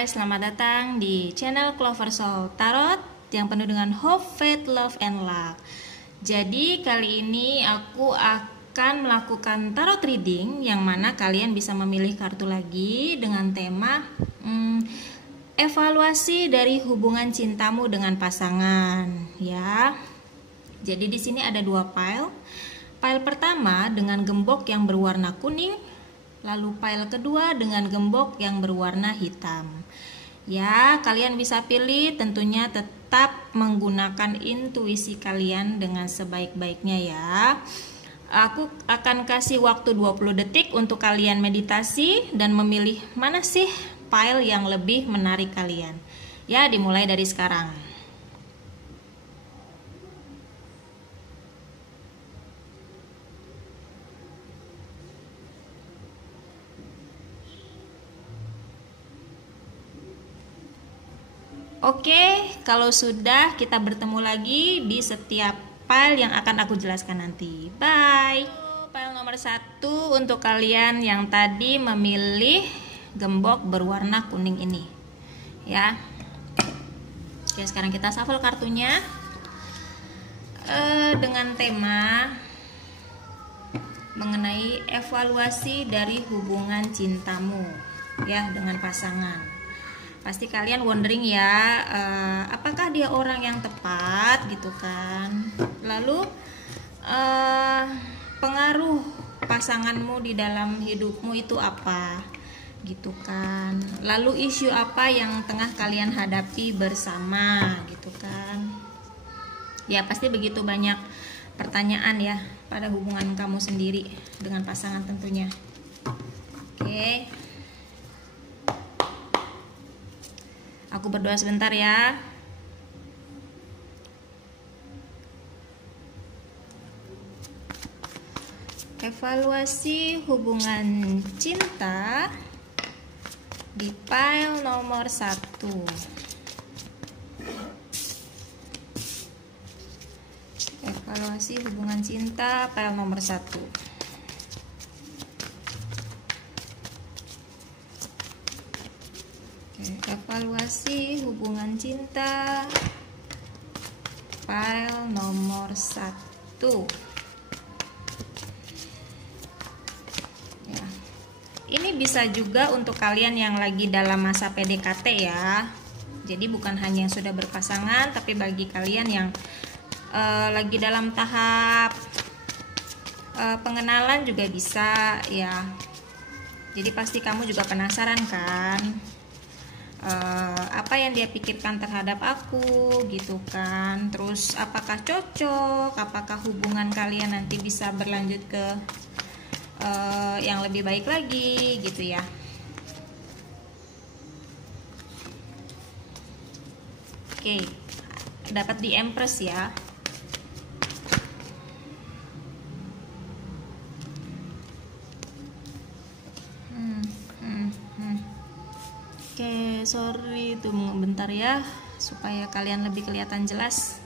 guys, selamat datang di channel Clover Soul Tarot yang penuh dengan hope, faith, love, and luck. Jadi kali ini aku akan melakukan tarot reading yang mana kalian bisa memilih kartu lagi dengan tema evaluasi dari hubungan cintamu dengan pasangan, ya. Jadi di sini ada dua pile. Pile pertama dengan gembok yang berwarna kuning, lalu pile kedua dengan gembok yang berwarna hitam. Ya, kalian bisa pilih, tentunya tetap menggunakan intuisi kalian dengan sebaik-baiknya ya. Aku akan kasih waktu 20 detik untuk kalian meditasi dan memilih mana sih pile yang lebih menarik kalian. Ya, dimulai dari sekarang. Oke, kalau sudah, kita bertemu lagi di setiap pile yang akan aku jelaskan nanti. Bye. Pile nomor 1 untuk kalian yang tadi memilih gembok berwarna kuning ini, ya. Oke, sekarang kita shuffle kartunya dengan tema mengenai evaluasi dari hubungan cintamu, ya, dengan pasangan. Pasti kalian wondering ya, apakah dia orang yang tepat gitu kan. Lalu pengaruh pasanganmu di dalam hidupmu itu apa gitu kan. Lalu isu apa yang tengah kalian hadapi bersama gitu kan. Ya, pasti begitu banyak pertanyaan ya pada hubungan kamu sendiri dengan pasangan tentunya. Oke, aku berdoa sebentar ya. Evaluasi hubungan cinta di pile nomor 1. Evaluasi hubungan cinta pile nomor 1. Evaluasi hubungan cinta file nomor 1 ya. Ini bisa juga untuk kalian yang lagi dalam masa PDKT ya. Jadi bukan hanya yang sudah berpasangan, tapi bagi kalian yang lagi dalam tahap pengenalan juga bisa ya. Jadi pasti kamu juga penasaran kan, apa yang dia pikirkan terhadap aku gitu kan. Terus apakah cocok, apakah hubungan kalian nanti bisa berlanjut ke yang lebih baik lagi gitu ya. Oke, dapat di Empress ya. Oke, sorry tunggu bentar ya supaya kalian lebih kelihatan jelas.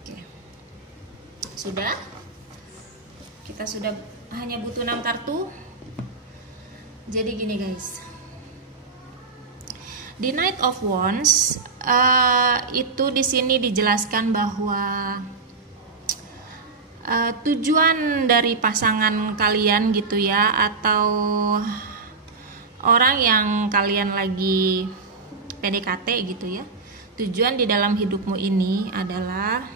Oke, sudah, kita sudah hanya butuh 6 kartu. Jadi gini guys, di Knight of Wands itu di sini dijelaskan bahwa tujuan dari pasangan kalian gitu ya, atau orang yang kalian lagi PDKT gitu ya, tujuan di dalam hidupmu ini adalah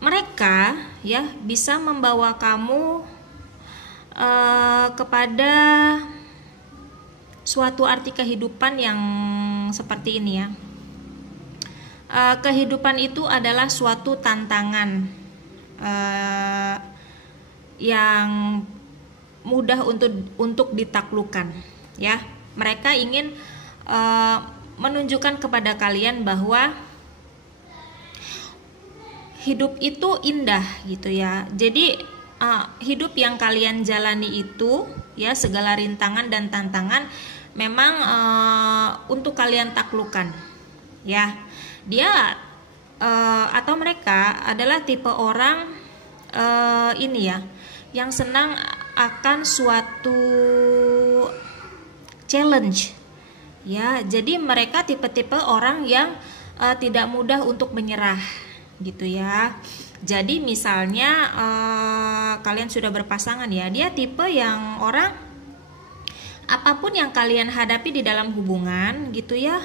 mereka ya bisa membawa kamu kepada suatu arti kehidupan yang seperti ini ya. Kehidupan itu adalah suatu tantangan yang mudah untuk ditaklukkan ya. Mereka ingin menunjukkan kepada kalian bahwa hidup itu indah gitu ya. Jadi hidup yang kalian jalani itu ya, segala rintangan dan tantangan memang untuk kalian taklukkan ya. Dia atau mereka adalah tipe orang ini ya, yang senang akan suatu challenge. Ya, jadi mereka tipe-tipe orang yang tidak mudah untuk menyerah gitu ya. Jadi misalnya kalian sudah berpasangan ya, dia tipe yang orang apapun yang kalian hadapi di dalam hubungan gitu ya,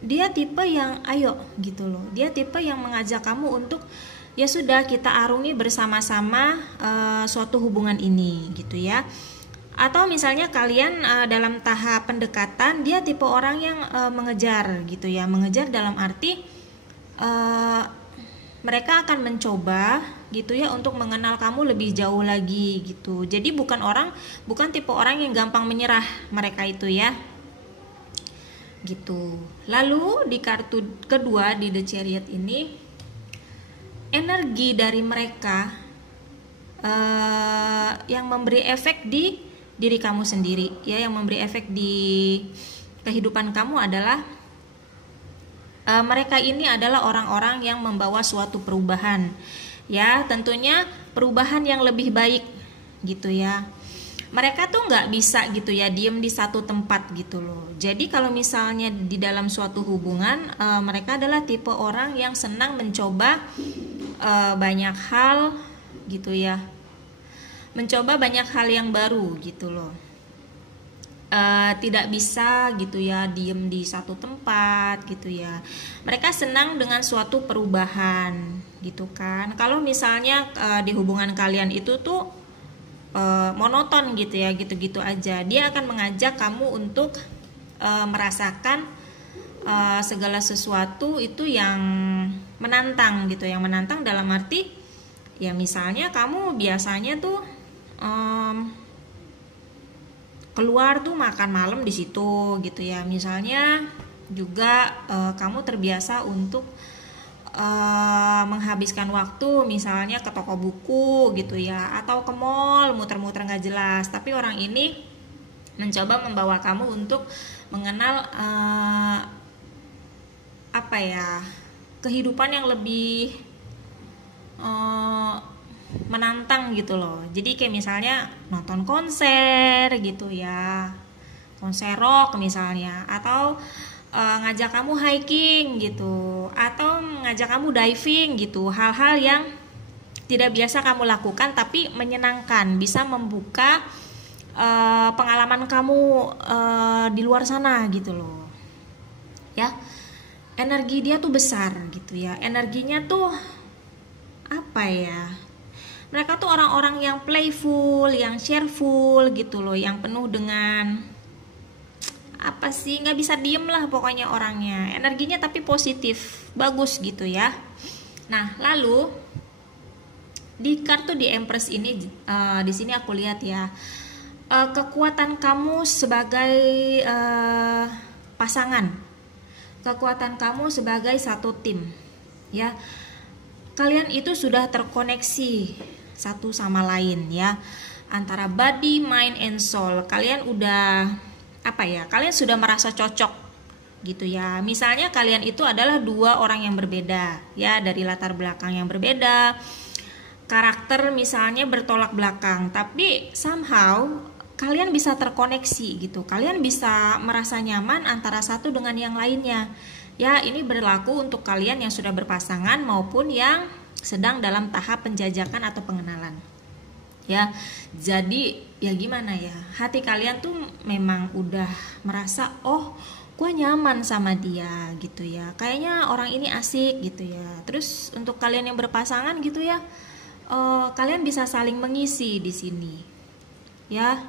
dia tipe yang ayo gitu loh. Dia tipe yang mengajak kamu untuk ya sudah kita arungi bersama-sama suatu hubungan ini gitu ya. Atau misalnya kalian dalam tahap pendekatan, dia tipe orang yang mengejar gitu ya. Mengejar dalam arti mereka akan mencoba gitu ya untuk mengenal kamu lebih jauh lagi gitu. Jadi bukan tipe orang yang gampang menyerah mereka itu ya. Gitu. Lalu di kartu kedua di The Chariot ini, energi dari mereka yang memberi efek di diri kamu sendiri ya, yang memberi efek di kehidupan kamu adalah mereka ini adalah orang-orang yang membawa suatu perubahan ya, tentunya perubahan yang lebih baik gitu ya. Mereka tuh nggak bisa gitu ya diem di satu tempat gitu loh. Jadi kalau misalnya di dalam suatu hubungan, mereka adalah tipe orang yang senang mencoba banyak hal gitu ya, mencoba banyak hal yang baru gitu loh. Tidak bisa gitu ya diem di satu tempat gitu ya. Mereka senang dengan suatu perubahan gitu kan. Kalau misalnya di hubungan kalian itu tuh monoton gitu ya, gitu-gitu aja, dia akan mengajak kamu untuk merasakan segala sesuatu itu yang menantang gitu. Yang menantang dalam arti ya misalnya kamu biasanya tuh keluar tuh makan malam di situ gitu ya. Misalnya juga kamu terbiasa untuk menghabiskan waktu misalnya ke toko buku gitu ya, atau ke mall muter-muter nggak jelas. Tapi orang ini mencoba membawa kamu untuk mengenal apa ya, kehidupan yang lebih menantang gitu loh. Jadi kayak misalnya nonton konser gitu ya, konser rock misalnya, atau ngajak kamu hiking gitu, atau ngajak kamu diving gitu. Hal-hal yang tidak biasa kamu lakukan tapi menyenangkan, bisa membuka pengalaman kamu di luar sana gitu loh ya. Energi dia tuh besar gitu ya, energinya tuh apa ya, mereka tuh orang-orang yang playful, yang cheerful gitu loh, yang penuh dengan apa sih, nggak bisa diem lah pokoknya orangnya, energinya tapi positif, bagus gitu ya. Nah lalu di kartu di Empress ini, di sini aku lihat ya, kekuatan kamu sebagai pasangan, kekuatan kamu sebagai satu tim ya. Kalian itu sudah terkoneksi satu sama lain ya, antara body, mind, and soul. Kalian udah apa ya, kalian sudah merasa cocok gitu ya. Misalnya kalian itu adalah dua orang yang berbeda ya, dari latar belakang yang berbeda, karakter misalnya bertolak belakang, tapi somehow kalian bisa terkoneksi gitu. Kalian bisa merasa nyaman antara satu dengan yang lainnya. Ya, ini berlaku untuk kalian yang sudah berpasangan maupun yang sedang dalam tahap penjajakan atau pengenalan. Ya, jadi ya gimana ya, hati kalian tuh memang udah merasa, oh, gue nyaman sama dia gitu ya. Kayaknya orang ini asik gitu ya. Terus untuk kalian yang berpasangan gitu ya, kalian bisa saling mengisi di sini. Ya,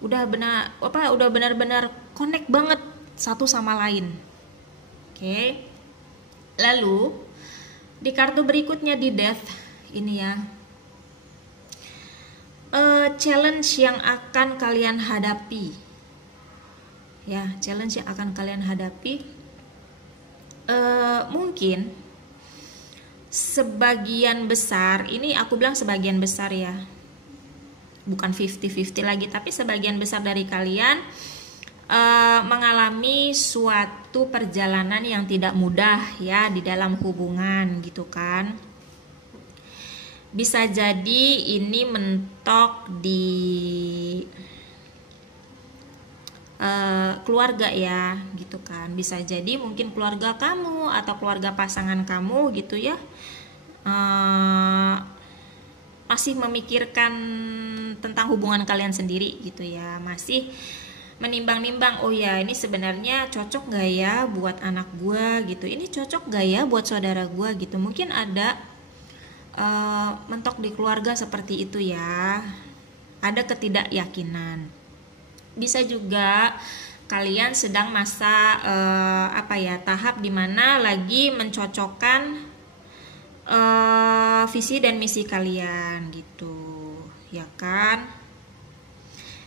udah benar-benar connect banget satu sama lain. Oke. Lalu di kartu berikutnya di Death ini ya, challenge yang akan kalian hadapi. Ya, challenge yang akan kalian hadapi. Mungkin sebagian besar, ini aku bilang sebagian besar ya, bukan 50-50 lagi, tapi sebagian besar dari kalian mengalami suatu perjalanan yang tidak mudah ya di dalam hubungan gitu kan. Bisa jadi ini mentok di keluarga ya gitu kan. Bisa jadi mungkin keluarga kamu atau keluarga pasangan kamu gitu ya, masih memikirkan tentang hubungan kalian sendiri gitu ya, masih menimbang-nimbang, oh ya ini sebenarnya cocok gak ya buat anak gua gitu, ini cocok gak ya buat saudara gua gitu. Mungkin ada mentok di keluarga seperti itu ya, ada ketidakyakinan. Bisa juga kalian sedang masa tahap dimana lagi mencocokkan visi dan misi kalian gitu ya kan.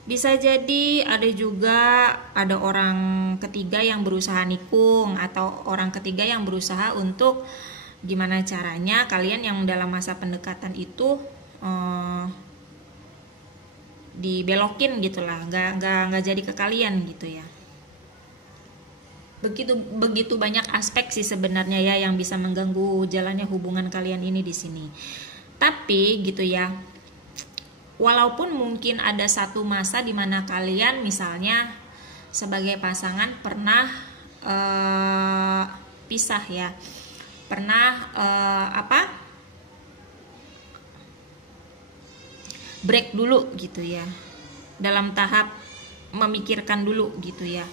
Bisa jadi ada orang ketiga yang berusaha nikung, atau orang ketiga yang berusaha untuk gimana caranya kalian yang dalam masa pendekatan itu dibelokin gitulah, nggak jadi ke kalian gitu ya. Begitu banyak aspek sih sebenarnya ya yang bisa mengganggu jalannya hubungan kalian ini di sini. Tapi gitu ya, walaupun mungkin ada satu masa di mana kalian misalnya sebagai pasangan pernah pisah ya, pernah break dulu gitu ya, dalam tahap memikirkan dulu gitu ya,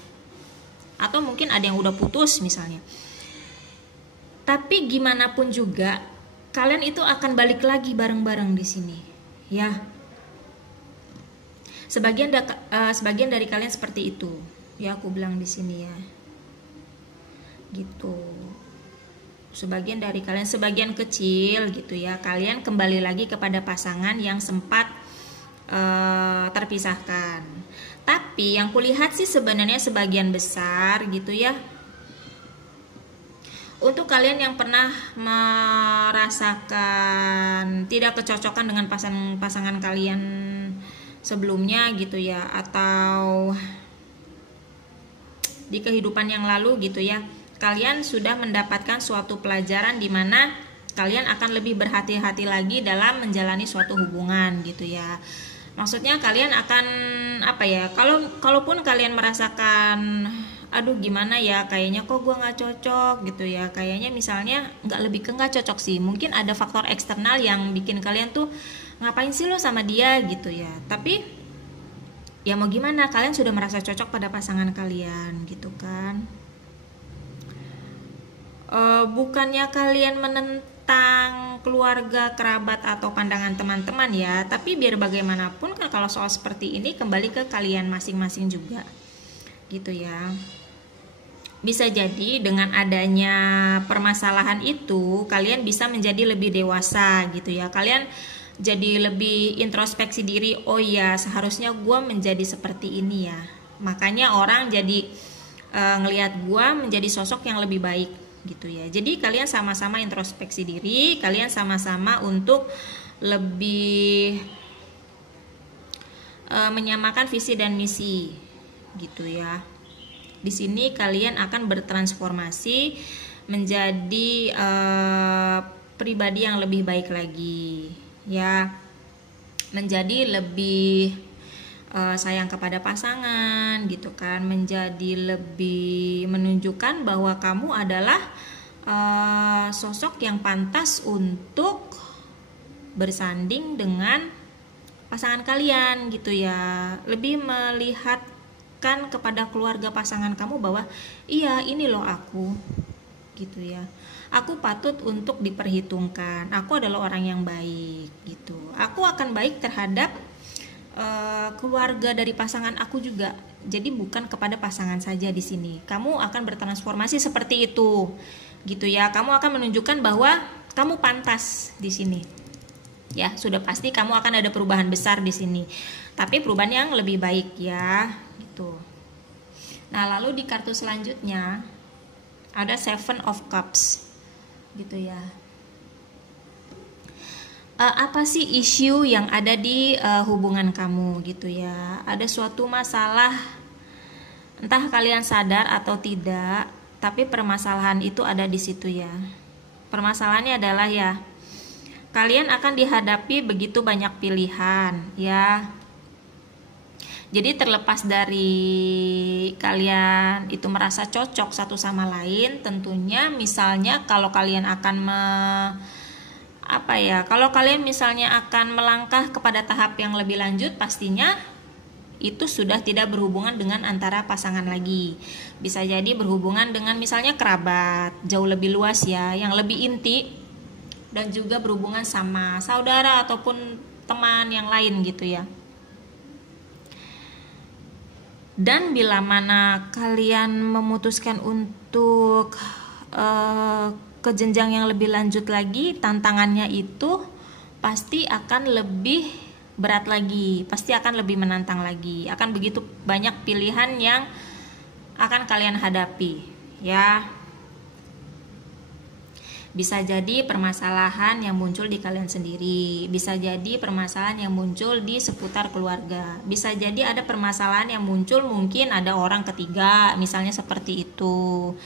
atau mungkin ada yang udah putus misalnya. Tapi gimana pun juga kalian itu akan balik lagi bareng-bareng di sini ya. Sebagian dari kalian seperti itu ya, aku bilang di sini ya gitu. Sebagian dari kalian, sebagian kecil gitu ya, kalian kembali lagi kepada pasangan yang sempat terpisahkan. Tapi yang kulihat sih sebenarnya sebagian besar gitu ya, untuk kalian yang pernah merasakan tidak kecocokan dengan pasangan kalian sebelumnya gitu ya, atau di kehidupan yang lalu gitu ya, kalian sudah mendapatkan suatu pelajaran di mana kalian akan lebih berhati-hati lagi dalam menjalani suatu hubungan gitu ya. Maksudnya kalian akan kalaupun kalian merasakan aduh gimana ya, kayaknya kok gue nggak cocok gitu ya, kayaknya misalnya nggak cocok sih, mungkin ada faktor eksternal yang bikin kalian tuh ngapain sih lo sama dia gitu ya. Tapi ya mau gimana, kalian sudah merasa cocok pada pasangan kalian gitu kan. Bukannya kalian menentang keluarga, kerabat, atau pandangan teman-teman ya, tapi biar bagaimanapun kan kalau soal seperti ini kembali ke kalian masing-masing juga gitu ya. Bisa jadi dengan adanya permasalahan itu kalian bisa menjadi lebih dewasa gitu ya, kalian jadi lebih introspeksi diri, oh ya seharusnya gue menjadi seperti ini ya, makanya orang jadi ngelihat gue menjadi sosok yang lebih baik gitu ya. Jadi kalian sama-sama introspeksi diri, kalian sama-sama untuk lebih menyamakan visi dan misi gitu ya. Di sini kalian akan bertransformasi menjadi pribadi yang lebih baik lagi ya, menjadi lebih sayang kepada pasangan gitu kan, menjadi lebih menunjukkan bahwa kamu adalah sosok yang pantas untuk bersanding dengan pasangan kalian gitu ya. Lebih melihatkan kepada keluarga pasangan kamu bahwa iya ini loh aku gitu ya, aku patut untuk diperhitungkan, aku adalah orang yang baik gitu, aku akan baik terhadap keluarga dari pasangan aku juga. Jadi bukan kepada pasangan saja di sini. Kamu akan bertransformasi seperti itu, gitu ya. Kamu akan menunjukkan bahwa kamu pantas di sini. Ya, sudah pasti kamu akan ada perubahan besar di sini. Tapi perubahan yang lebih baik ya, gitu. Nah, lalu di kartu selanjutnya ada Seven of Cups, gitu ya. Apa sih isu yang ada di hubungan kamu gitu ya? Ada suatu masalah Entah kalian sadar atau tidak, tapi permasalahan itu ada di situ ya. Permasalahannya adalah ya, kalian akan dihadapi begitu banyak pilihan ya. Jadi terlepas dari kalian itu merasa cocok satu sama lain, tentunya misalnya kalau kalian akan kalau kalian misalnya akan melangkah kepada tahap yang lebih lanjut, pastinya itu sudah tidak berhubungan dengan antara pasangan lagi. Bisa jadi berhubungan dengan misalnya kerabat, jauh lebih luas ya, yang lebih inti, dan juga berhubungan sama saudara ataupun teman yang lain gitu ya. Dan bila mana kalian memutuskan untuk ke jenjang yang lebih lanjut lagi, tantangannya itu pasti akan lebih berat lagi, pasti akan lebih menantang lagi. Akan begitu banyak pilihan yang akan kalian hadapi ya. Bisa jadi permasalahan yang muncul di kalian sendiri, bisa jadi permasalahan yang muncul di seputar keluarga, bisa jadi ada permasalahan yang muncul mungkin ada orang ketiga, misalnya seperti itu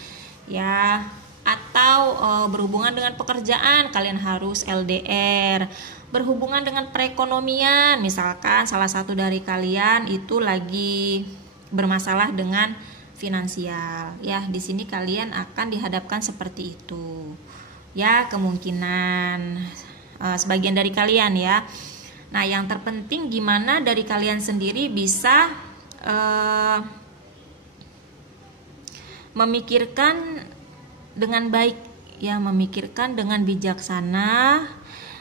ya. Atau berhubungan dengan pekerjaan, kalian harus LDR. Berhubungan dengan perekonomian, misalkan salah satu dari kalian itu lagi bermasalah dengan finansial ya, di sini kalian akan dihadapkan seperti itu ya, kemungkinan sebagian dari kalian ya. Nah, yang terpenting gimana dari kalian sendiri bisa memikirkan dengan baik ya, memikirkan dengan bijaksana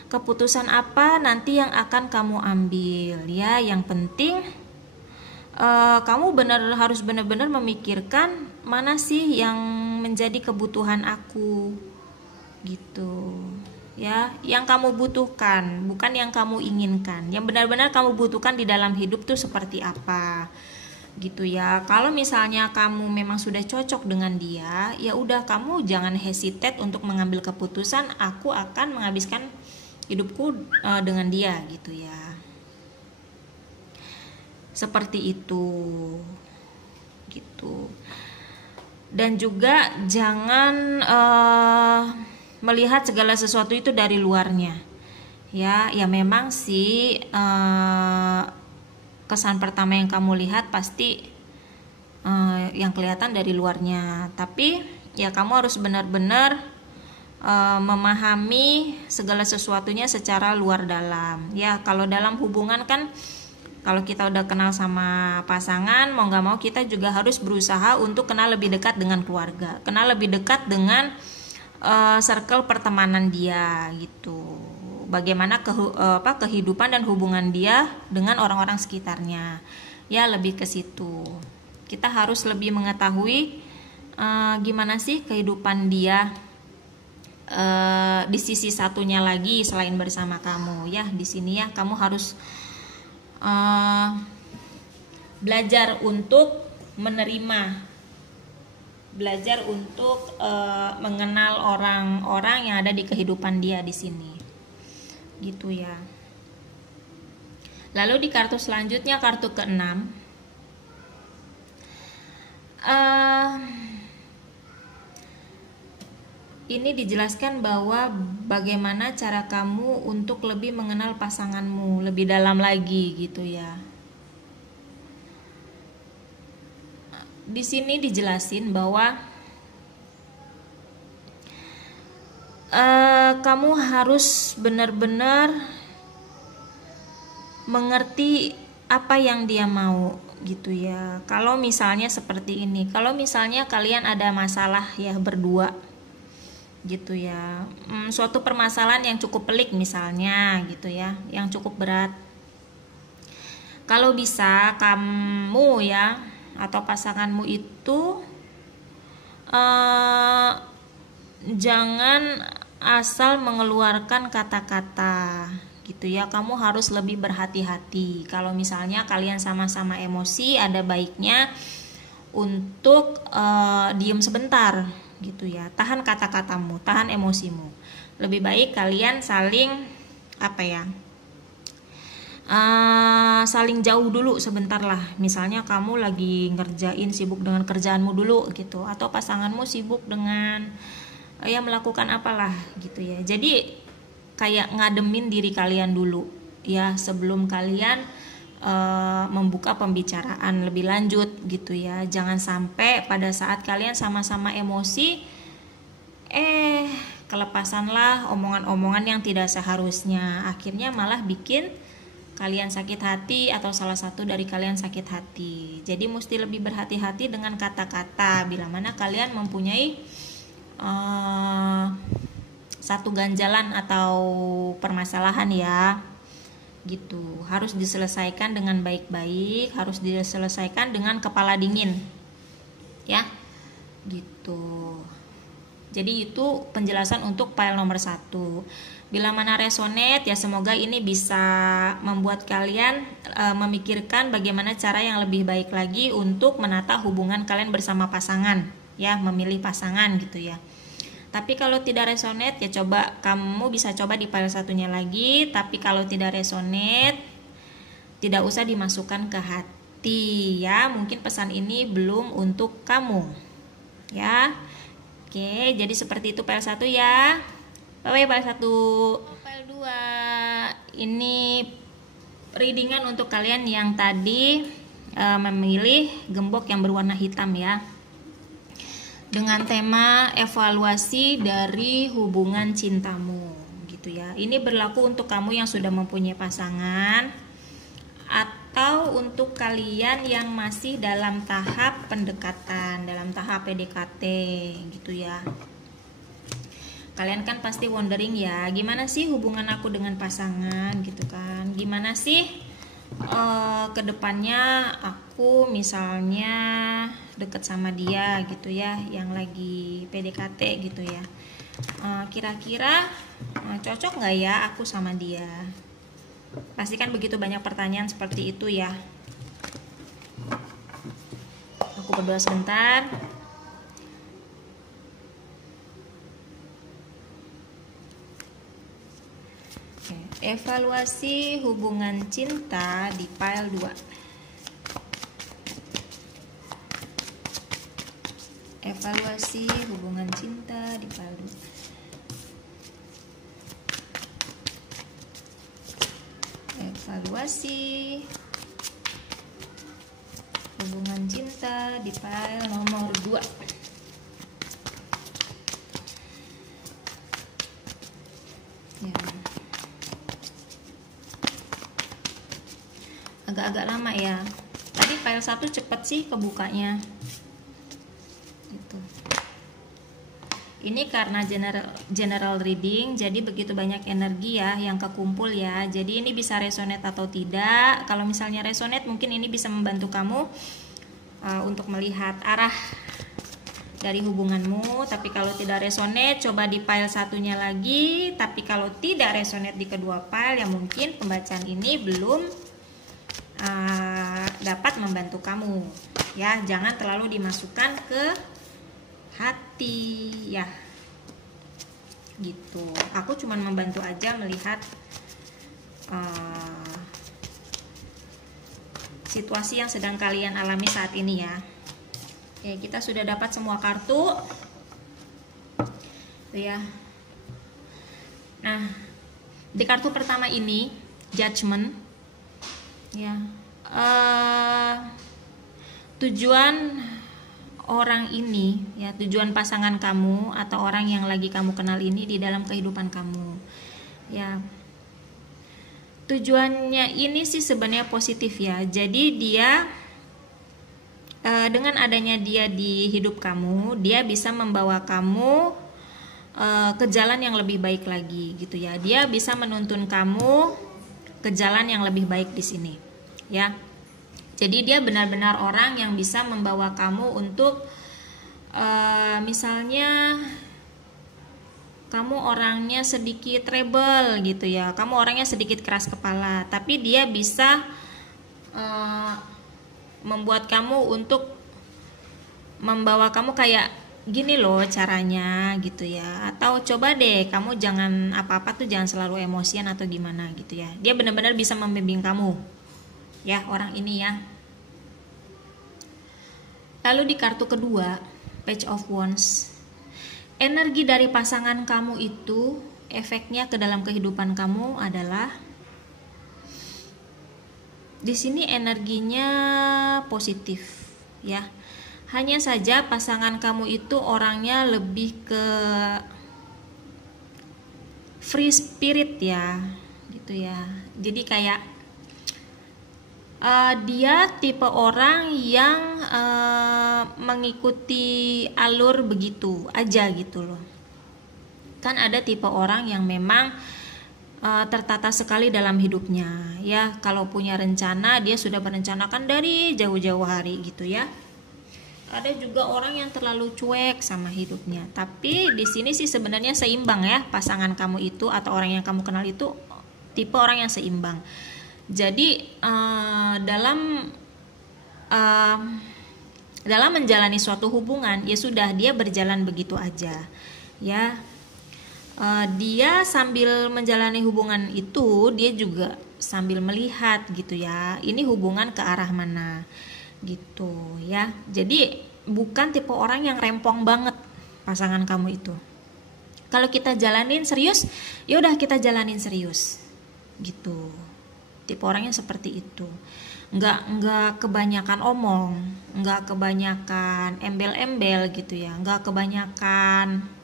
keputusan apa nanti yang akan kamu ambil ya. Yang penting kamu harus benar-benar memikirkan mana sih yang menjadi kebutuhan aku gitu ya, yang kamu butuhkan, bukan yang kamu inginkan. Yang benar-benar kamu butuhkan di dalam hidup tuh seperti apa gitu ya. Kalau misalnya kamu memang sudah cocok dengan dia, ya udah, kamu jangan hesitate untuk mengambil keputusan aku akan menghabiskan hidupku dengan dia gitu ya. Seperti itu gitu. Dan juga jangan melihat segala sesuatu itu dari luarnya ya. Ya memang sih kesan pertama yang kamu lihat pasti yang kelihatan dari luarnya, tapi ya kamu harus benar-benar memahami segala sesuatunya secara luar dalam ya. Kalau dalam hubungan kan, kalau kita udah kenal sama pasangan, mau gak mau kita juga harus berusaha untuk kenal lebih dekat dengan keluarga, kenal lebih dekat dengan circle pertemanan dia gitu. Bagaimana kehidupan dan hubungan dia dengan orang-orang sekitarnya ya, lebih ke situ. Kita harus lebih mengetahui gimana sih kehidupan dia di sisi satunya lagi selain bersama kamu ya. Di sini ya kamu harus belajar untuk menerima, belajar untuk mengenal orang-orang yang ada di kehidupan dia di sini gitu ya. Lalu di kartu selanjutnya, kartu ke-6, ini dijelaskan bahwa bagaimana cara kamu untuk lebih mengenal pasanganmu lebih dalam lagi gitu ya. Di sini dijelasin bahwa kamu harus benar-benar mengerti apa yang dia mau gitu ya. Kalau misalnya seperti ini, kalau misalnya kalian ada masalah ya berdua gitu ya, suatu permasalahan yang cukup pelik misalnya gitu ya, yang cukup berat, kalau bisa kamu ya atau pasanganmu itu jangan asal mengeluarkan kata-kata gitu ya. Kamu harus lebih berhati-hati. Kalau misalnya kalian sama-sama emosi, ada baiknya untuk diem sebentar gitu ya. Tahan kata-katamu, tahan emosimu. Lebih baik kalian saling saling jauh dulu sebentar lah. Misalnya kamu lagi ngerjain, sibuk dengan kerjaanmu dulu gitu, atau pasanganmu sibuk dengan ya melakukan apalah gitu ya. Jadi kayak ngademin diri kalian dulu ya sebelum kalian membuka pembicaraan lebih lanjut gitu ya. Jangan sampai pada saat kalian sama-sama emosi kelepasanlah omongan-omongan yang tidak seharusnya, akhirnya malah bikin kalian sakit hati atau salah satu dari kalian sakit hati. Jadi mesti lebih berhati-hati dengan kata-kata bila mana kalian mempunyai satu ganjalan atau permasalahan ya. Gitu. Harus diselesaikan dengan baik-baik, harus diselesaikan dengan kepala dingin. Ya. Gitu. Jadi itu penjelasan untuk file nomor 1. Bila mana resonate ya semoga ini bisa membuat kalian memikirkan bagaimana cara yang lebih baik lagi untuk menata hubungan kalian bersama pasangan ya, memilih pasangan gitu ya. Tapi kalau tidak resonate ya coba kamu bisa coba di file satunya lagi, tapi kalau tidak resonate tidak usah dimasukkan ke hati ya. Mungkin pesan ini belum untuk kamu. Ya. Oke, jadi seperti itu file 1 ya. Bye file 1. File 2 ini readingan untuk kalian yang tadi memilih gembok yang berwarna hitam ya. Dengan tema evaluasi dari hubungan cintamu gitu ya. Ini berlaku untuk kamu yang sudah mempunyai pasangan atau untuk kalian yang masih dalam tahap pendekatan, dalam tahap PDKT gitu ya. Kalian kan pasti wondering ya, gimana sih hubungan aku dengan pasangan gitu kan? Gimana sih kedepannya aku misalnya deket sama dia gitu ya, yang lagi PDKT gitu ya. Kira-kira cocok nggak ya aku sama dia? Pasti kan begitu banyak pertanyaan seperti itu ya. Aku berdoa sebentar. Evaluasi hubungan cinta di file 2. Evaluasi hubungan cinta di file 2. Evaluasi hubungan cinta di file nomor 2. Ya. Agak-agak lama ya. Tadi file 1 cepet sih kebukanya. Gitu. Ini karena general reading, jadi begitu banyak energi ya yang kekumpul ya. Jadi ini bisa resonate atau tidak. Kalau misalnya resonate, mungkin ini bisa membantu kamu untuk melihat arah dari hubunganmu. Tapi kalau tidak resonate, coba di file satunya lagi. Tapi kalau tidak resonate di kedua file, ya mungkin pembacaan ini belum dapat membantu kamu ya. Jangan terlalu dimasukkan ke hati ya, gitu. Aku cuma membantu aja melihat situasi yang sedang kalian alami saat ini ya. Oke, kita sudah dapat semua kartu tuh ya. Nah, di kartu pertama ini judgment ya, tujuan orang ini ya, tujuan pasangan kamu atau orang yang lagi kamu kenal ini di dalam kehidupan kamu ya. Tujuannya ini sih sebenarnya positif ya. Jadi dia dengan adanya dia di hidup kamu, dia bisa membawa kamu ke jalan yang lebih baik lagi gitu ya. Dia bisa menuntun kamu ke jalan yang lebih baik di sini ya. Jadi dia benar-benar orang yang bisa membawa kamu untuk misalnya kamu orangnya sedikit rebel gitu ya, kamu orangnya sedikit keras kepala, tapi dia bisa membuat kamu untuk membawa kamu kayak gini loh caranya gitu ya, atau coba deh kamu jangan apa-apa tuh jangan selalu emosian atau gimana gitu ya. Dia benar-benar bisa membimbing kamu ya, orang ini ya. Lalu di kartu kedua, Page of Wands, energi dari pasangan kamu itu efeknya ke dalam kehidupan kamu adalah di sini energinya positif ya. Hanya saja pasangan kamu itu orangnya lebih ke free spirit ya, gitu ya. Jadi kayak dia tipe orang yang mengikuti alur begitu aja gitu loh. Kan ada tipe orang yang memang tertata sekali dalam hidupnya ya. Kalau punya rencana, dia sudah merencanakan dari jauh-jauh hari gitu ya. Ada juga orang yang terlalu cuek sama hidupnya. Tapi di sini sih sebenarnya seimbang ya, pasangan kamu itu atau orang yang kamu kenal itu tipe orang yang seimbang. Jadi dalam menjalani suatu hubungan ya sudah, dia berjalan begitu aja ya. Dia sambil menjalani hubungan itu dia juga sambil melihat gitu ya, ini hubungan ke arah mana gitu ya. Jadi bukan tipe orang yang rempong banget pasangan kamu itu. Kalau kita jalanin serius, ya udah kita jalanin serius gitu. Tipe orangnya seperti itu. Nggak kebanyakan omong, nggak kebanyakan embel-embel gitu ya, nggak kebanyakan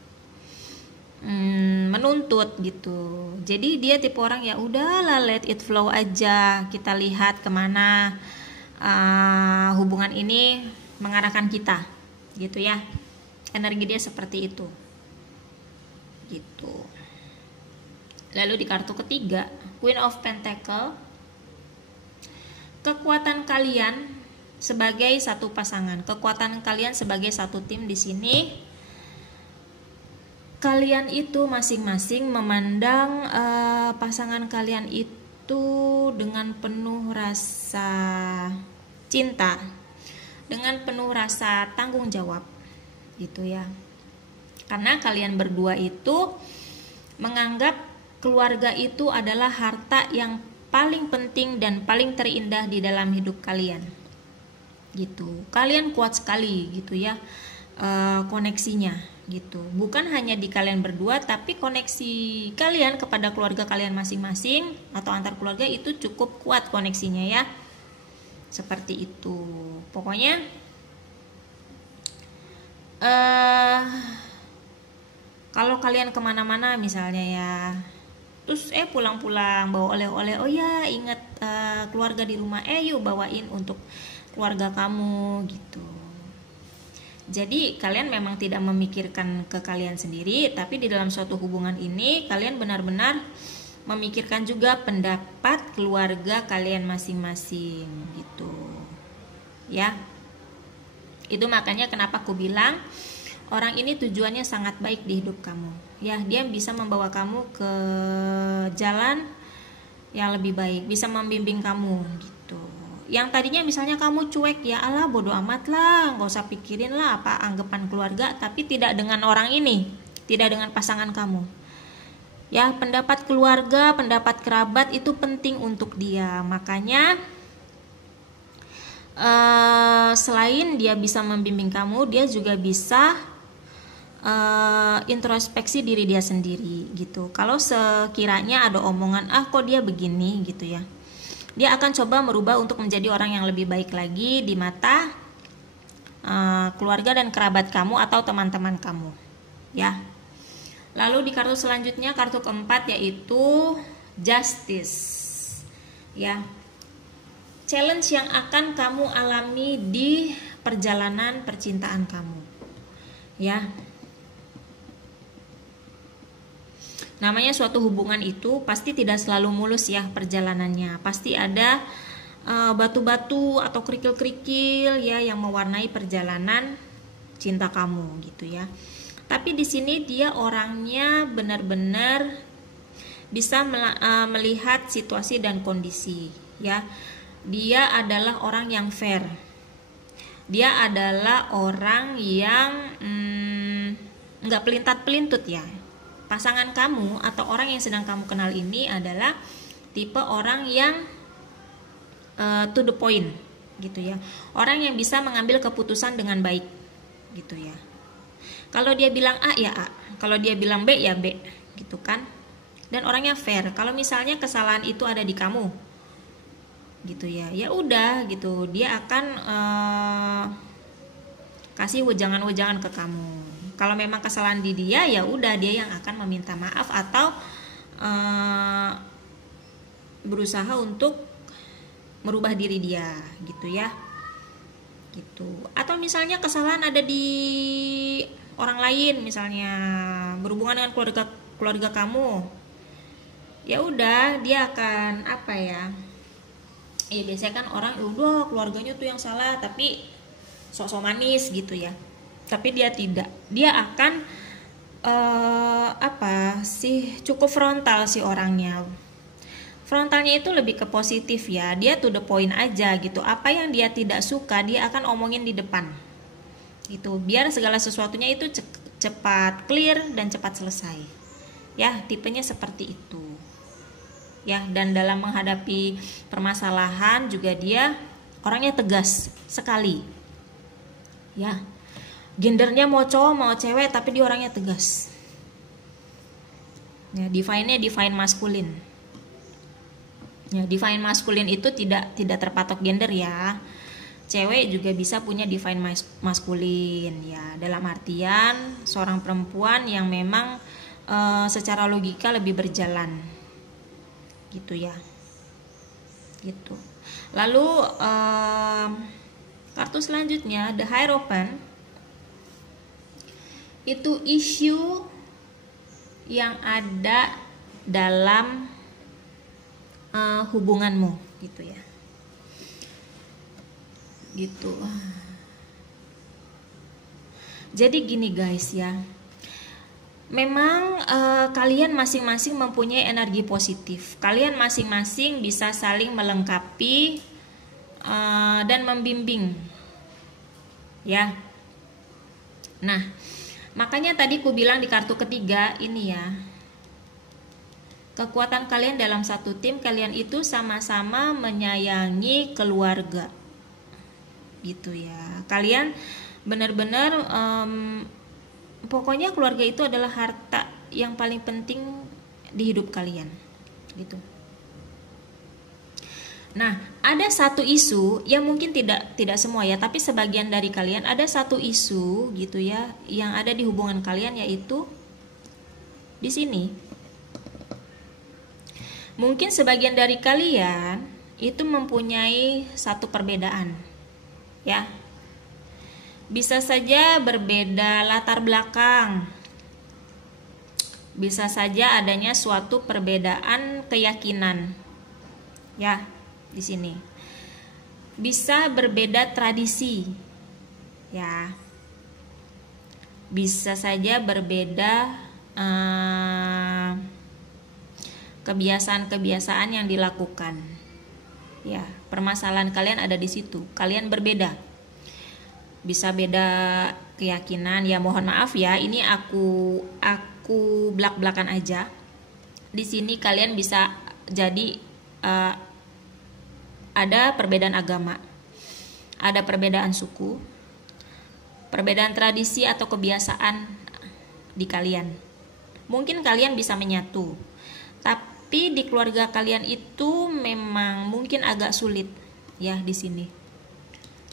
menuntut gitu. Jadi dia tipe orang ya udahlah, let it flow aja, kita lihat kemana hubungan ini mengarahkan kita gitu ya. Energi dia seperti itu gitu. Lalu di kartu ketiga, Queen of Pentacle, kekuatan kalian sebagai satu pasangan, kekuatan kalian sebagai satu tim di sini. Kalian itu masing-masing memandang pasangan kalian itu dengan penuh rasa cinta, dengan penuh rasa tanggung jawab gitu ya. Karena kalian berdua itu menganggap keluarga itu adalah harta yang paling penting dan paling terindah di dalam hidup kalian gitu. Kalian kuat sekali gitu ya, koneksinya gitu. Bukan hanya di kalian berdua, tapi koneksi kalian kepada keluarga kalian masing-masing atau antar keluarga itu cukup kuat koneksinya ya. Seperti itu. Pokoknya kalau kalian kemana-mana misalnya ya, terus pulang-pulang bawa oleh-oleh, oh ya ingat keluarga di rumah, yuk bawain untuk keluarga kamu gitu. Jadi kalian memang tidak memikirkan ke kalian sendiri, tapi di dalam suatu hubungan ini kalian benar-benar memikirkan juga pendapat keluarga kalian masing-masing gitu ya. Itu makanya kenapa aku bilang orang ini tujuannya sangat baik di hidup kamu ya. Dia bisa membawa kamu ke jalan yang lebih baik, bisa membimbing kamu gitu. Yang tadinya misalnya kamu cuek, ya Allah bodo amat lah, gak usah pikirin lah apa anggapan keluarga, tapi tidak dengan orang ini, tidak dengan pasangan kamu ya. Pendapat keluarga, pendapat kerabat itu penting untuk dia. Makanya selain dia bisa membimbing kamu, dia juga bisa introspeksi diri dia sendiri gitu. Kalau sekiranya ada omongan kok dia begini gitu ya, dia akan coba merubah untuk menjadi orang yang lebih baik lagi di mata keluarga dan kerabat kamu atau teman-teman kamu ya. Lalu di kartu selanjutnya, kartu keempat, yaitu Justice ya. Challenge yang akan kamu alami di perjalanan percintaan kamu ya. Namanya suatu hubungan itu pasti tidak selalu mulus ya perjalanannya. Pasti ada batu-batu atau kerikil-kerikil ya yang mewarnai perjalanan cinta kamu gitu ya. Tapi di sini dia orangnya benar-benar bisa melihat situasi dan kondisi ya. Dia adalah orang yang fair. Dia adalah orang yang nggak pelintat-pelintut ya. Pasangan kamu atau orang yang sedang kamu kenal ini adalah tipe orang yang to the point gitu ya. Orang yang bisa mengambil keputusan dengan baik gitu ya. Kalau dia bilang A ya A, kalau dia bilang B ya B gitu kan. Dan orangnya fair. Kalau misalnya kesalahan itu ada di kamu gitu ya, ya udah gitu, dia akan kasih wejangan-wejangan ke kamu. Kalau memang kesalahan di dia, ya udah dia yang akan meminta maaf atau berusaha untuk merubah diri dia gitu ya, gitu. Atau misalnya kesalahan ada di orang lain, misalnya berhubungan dengan keluarga kamu, ya udah dia akan apa ya? Ya biasanya kan orang udah keluarganya tuh yang salah, tapi sok-sok manis gitu ya. Tapi dia tidak, dia akan cukup frontal sih orangnya. Frontalnya itu lebih ke positif ya, dia to the point aja gitu. Apa yang dia tidak suka dia akan omongin di depan gitu, biar segala sesuatunya itu cepat clear dan cepat selesai ya. Tipenya seperti itu ya. Dan dalam menghadapi permasalahan juga dia orangnya tegas sekali ya. Gendernya mau cowok mau cewek, tapi dia orangnya tegas ya. Divine maskulin ya. Divine maskulin itu tidak terpatok gender ya. Cewek juga bisa punya divine maskulin ya, dalam artian seorang perempuan yang memang secara logika lebih berjalan gitu ya, gitu. Lalu kartu selanjutnya The Hierophant, itu isu yang ada dalam hubunganmu gitu ya, gitu. Jadi gini guys ya, memang kalian masing-masing mempunyai energi positif. Kalian masing-masing bisa saling melengkapi dan membimbing ya. Nah, makanya tadi ku bilang di kartu ketiga ini ya, kekuatan kalian dalam satu tim, kalian itu sama-sama menyayangi keluarga gitu ya. Kalian benar-benar pokoknya keluarga itu adalah harta yang paling penting di hidup kalian gitu. Nah, ada satu isu yang mungkin tidak semua ya, tapi sebagian dari kalian ada satu isu gitu ya yang ada di hubungan kalian, yaitu di sini. Mungkin sebagian dari kalian itu mempunyai satu perbedaan ya. Bisa saja berbeda latar belakang. Bisa saja adanya suatu perbedaan keyakinan. Ya, di sini. Bisa berbeda tradisi. Ya. Bisa saja berbeda kebiasaan-kebiasaan yang dilakukan. Ya, permasalahan kalian ada di situ. Kalian berbeda. Bisa beda keyakinan. Ya, mohon maaf ya, ini aku belak-belakan aja. Di sini kalian bisa jadi ada perbedaan agama, ada perbedaan suku, perbedaan tradisi atau kebiasaan di kalian. Mungkin kalian bisa menyatu, tapi di keluarga kalian itu memang mungkin agak sulit ya. Di sini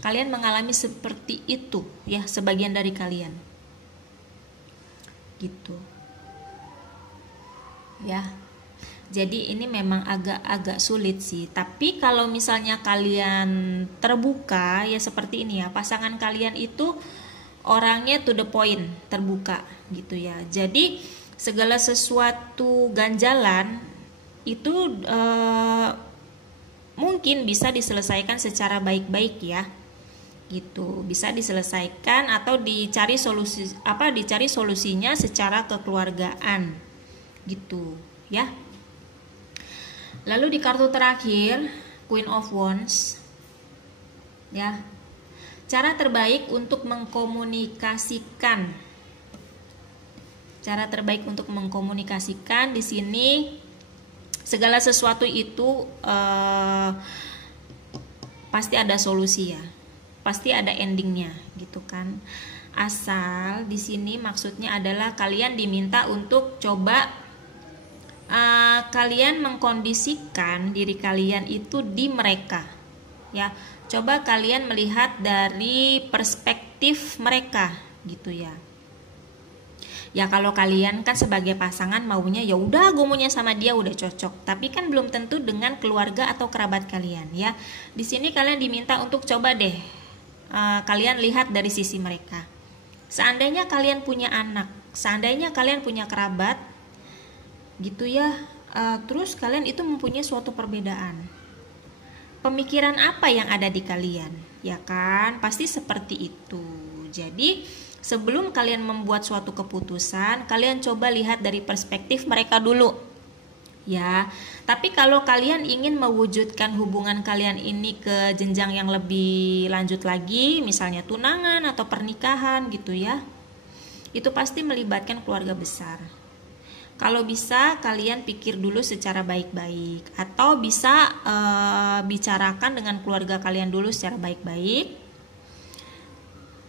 kalian mengalami seperti itu ya, sebagian dari kalian gitu ya. Jadi ini memang agak sulit sih. Tapi kalau misalnya kalian terbuka ya seperti ini ya, pasangan kalian itu orangnya to the point, terbuka gitu ya. Jadi segala sesuatu ganjalan itu mungkin bisa diselesaikan secara baik-baik ya, gitu. Bisa diselesaikan atau dicari solusinya secara kekeluargaan gitu ya. Lalu di kartu terakhir Queen of Wands ya, cara terbaik untuk mengkomunikasikan Cara terbaik untuk mengkomunikasikan di sini, segala sesuatu itu pasti ada solusi ya, pasti ada endingnya gitu kan. Asal di sini maksudnya adalah kalian diminta untuk coba kalian mengkondisikan diri kalian itu di mereka ya. Coba kalian melihat dari perspektif mereka gitu ya. Ya kalau kalian kan sebagai pasangan maunya ya udah gue maunya sama dia udah cocok, tapi kan belum tentu dengan keluarga atau kerabat kalian ya. Di sini kalian diminta untuk coba deh kalian lihat dari sisi mereka. Seandainya kalian punya anak, seandainya kalian punya kerabat gitu ya, terus kalian itu mempunyai suatu perbedaan. Pemikiran apa yang ada di kalian? Ya kan, pasti seperti itu. Jadi sebelum kalian membuat suatu keputusan, kalian coba lihat dari perspektif mereka dulu. Ya, tapi kalau kalian ingin mewujudkan hubungan kalian ini ke jenjang yang lebih lanjut lagi, misalnya tunangan atau pernikahan gitu ya, itu pasti melibatkan keluarga besar. Kalau bisa kalian pikir dulu secara baik-baik, atau bisa bicarakan dengan keluarga kalian dulu secara baik-baik.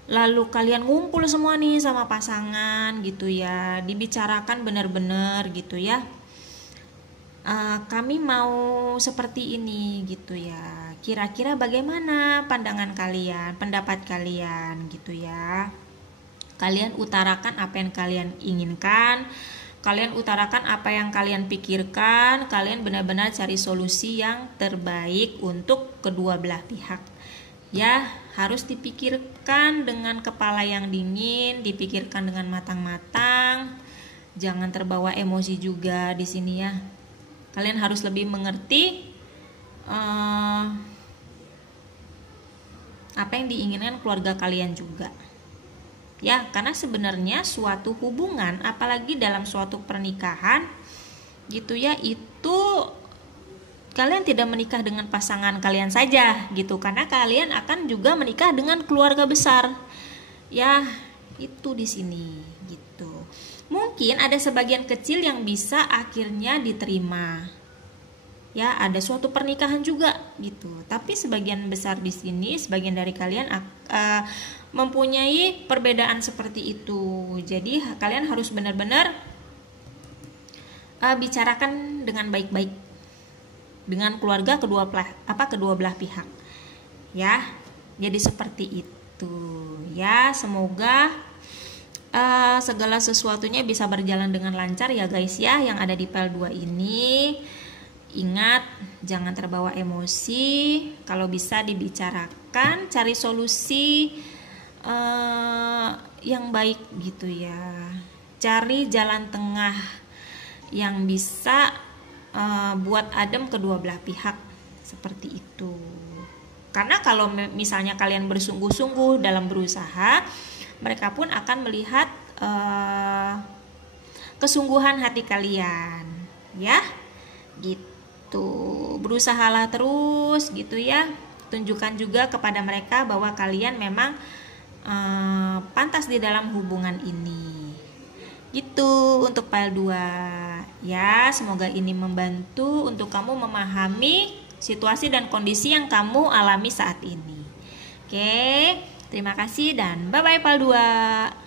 Lalu kalian ngumpul semua nih sama pasangan gitu ya, dibicarakan benar-benar gitu ya. Kami mau seperti ini gitu ya. Kira-kira bagaimana pandangan kalian, pendapat kalian gitu ya. Kalian utarakan apa yang kalian inginkan, kalian utarakan apa yang kalian pikirkan, kalian benar-benar cari solusi yang terbaik untuk kedua belah pihak. Ya, harus dipikirkan dengan kepala yang dingin, dipikirkan dengan matang-matang. Jangan terbawa emosi juga di sini ya. Kalian harus lebih mengerti apa yang diinginkan keluarga kalian juga. Ya, karena sebenarnya suatu hubungan, apalagi dalam suatu pernikahan gitu ya, itu kalian tidak menikah dengan pasangan kalian saja gitu, karena kalian akan juga menikah dengan keluarga besar. Ya, itu di sini gitu. Mungkin ada sebagian kecil yang bisa akhirnya diterima. Ya, ada suatu pernikahan juga gitu. Tapi sebagian besar di sini, sebagian dari kalian mempunyai perbedaan seperti itu. Jadi kalian harus benar-benar bicarakan dengan baik-baik dengan keluarga kedua belah pihak ya. Jadi seperti itu ya. Semoga segala sesuatunya bisa berjalan dengan lancar ya guys ya, yang ada di PL 2 ini. Ingat, jangan terbawa emosi, kalau bisa dibicarakan, cari solusi yang baik gitu ya. Cari jalan tengah yang bisa buat adem kedua belah pihak, seperti itu. Karena kalau misalnya kalian bersungguh-sungguh dalam berusaha, mereka pun akan melihat kesungguhan hati kalian ya gitu. Berusahalah terus gitu ya, tunjukkan juga kepada mereka bahwa kalian memang pantas di dalam hubungan ini gitu. Untuk PL 2 ya, semoga ini membantu untuk kamu memahami situasi dan kondisi yang kamu alami saat ini. Oke, terima kasih dan bye-bye PL 2.